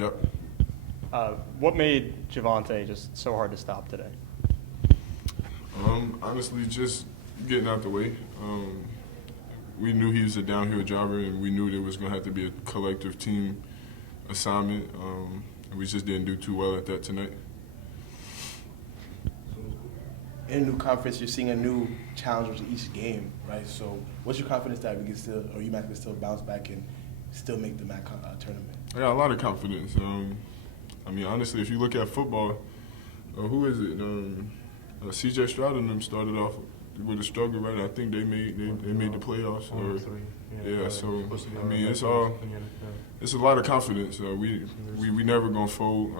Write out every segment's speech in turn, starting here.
Yep. What made Javonte just so hard to stop today? Honestly, just getting out the way. We knew he was a downhill driver, and we knew there was going to have to be a collective team assignment, and we just didn't do too well at that tonight. In a new conference, you're seeing a new challenge with each game, right? So what's your confidence that we can still, or UMass can still bounce back and still make the MAC tournament? I got a lot of confidence. I mean, honestly, if you look at football, who is it? C.J. Stroud and them started off with a struggle, right? I think they made the playoffs. So I mean, it's a lot of confidence. We never gonna fold.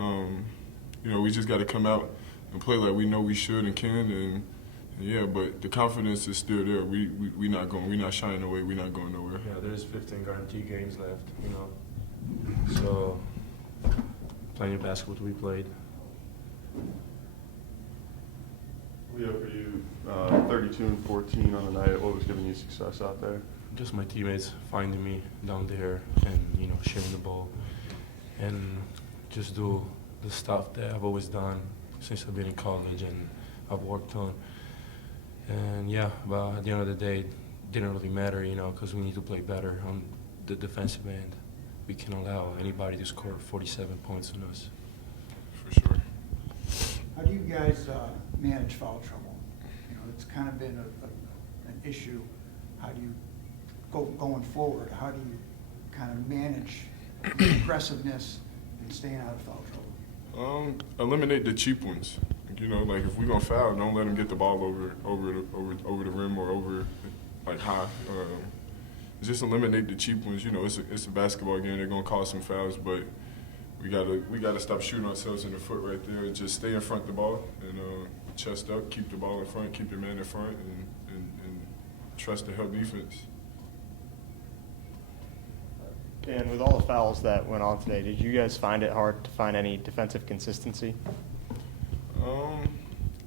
We just got to come out and play like we know we should and can, and yeah. But the confidence is still there. We not shying away. We're not going nowhere. Yeah, there's 15 guaranteed games left. So plenty of basketball to be played. We have for you 32 and 14 on the night. What was giving you success out there? Just my teammates finding me down there and sharing the ball and just do the stuff that I've always done since I've been in college and I've worked on. And yeah, but at the end of the day, it didn't really matter, because we need to play better on the defensive end. We can allow anybody to score 47 points on us. For sure. How do you guys manage foul trouble? It's kind of been an issue. How do you going forward? How do you kind of manage aggressiveness and staying out of foul trouble? Eliminate the cheap ones. Like if we're gonna foul, don't let them get the ball over the rim or over high. Just eliminate the cheap ones. It's a basketball game. They're gonna cause some fouls, but we gotta stop shooting ourselves in the foot right there. Just stay in front of the ball and chest up, keep the ball in front, keep your man in front, and trust the help defense. And with all the fouls that went on today, did you guys find it hard to find any defensive consistency?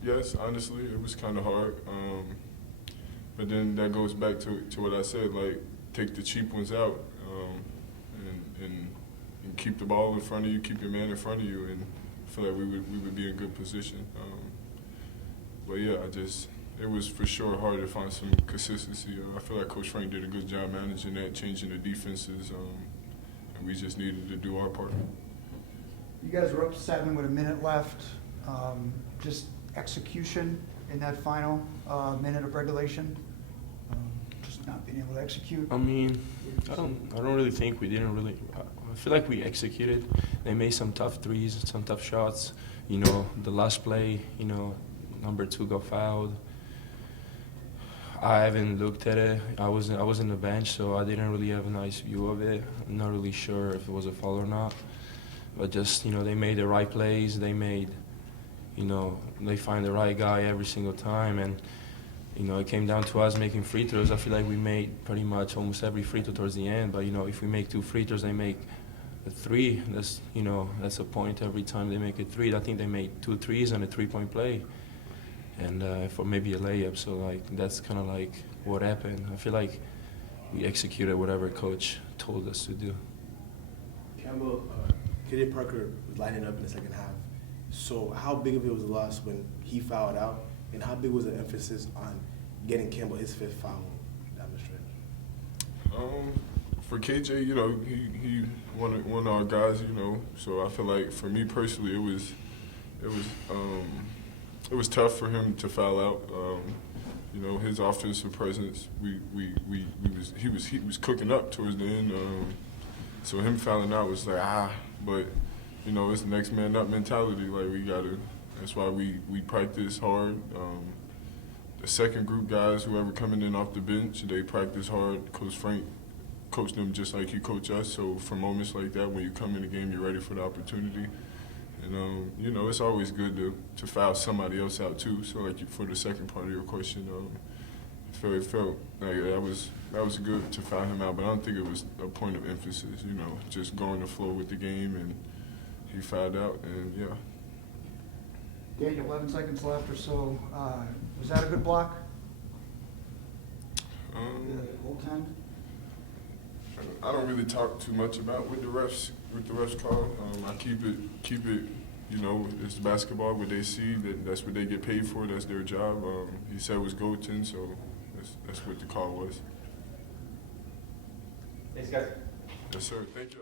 Yes, honestly, it was kind of hard. But then that goes back to what I said, take the cheap ones out and keep the ball in front of you, keep your man in front of you, and I feel like we would be in good position. But yeah, it was for sure hard to find some consistency. I feel like Coach Frank did a good job managing that, changing the defenses, and we just needed to do our part. You guys were up 7 with a minute left. Just execution in that final minute of regulation. Just not being able to execute. I mean, I don't really think we didn't really. I feel like we executed. They made some tough threes, some tough shots. The last play, number 2 got fouled. I haven't looked at it. I was on the bench, so I didn't really have a nice view of it. I'm not really sure if it was a foul or not. But just, they made the right plays. They made, they find the right guy every single time. And, it came down to us making free throws. I feel like we made pretty much almost every free throw towards the end. But, if we make 2 free throws, they make a 3. That's a point every time they make a 3. I think they made 2 threes and a 3-point play. And for maybe a layup. So, that's kind of what happened. I feel like we executed whatever coach told us to do. Campbell, Gideon Parker was lining up in the second half. So how big of it was a loss when he fouled out, and how big was the emphasis on getting Campbell his 5th foul down the stretch? For KJ, he one of our guys, So I feel like for me personally, it was tough for him to foul out. His offensive presence, he was cooking up towards the end. So him fouling out was but it's the next man up mentality. That's why we practice hard. The second group guys, whoever coming in off the bench, they practice hard. Coach Frank coached them just like he coached us. So for moments like that, when you come in the game, you're ready for the opportunity. And it's always good to foul somebody else out too. So for the second part of your question, it felt like that was good to foul him out, but I don't think it was a point of emphasis. Just going to flow with the game, and he fouled out, and yeah. Daniel, 11 seconds left or so. Was that a good block? I don't really talk too much about what the refs with the refs call. I keep it. You know, it's basketball. What they see, that's what they get paid for. That's their job. He said it was goaltend, so that's what the call was. Thanks, guys. Yes, sir. Thank you.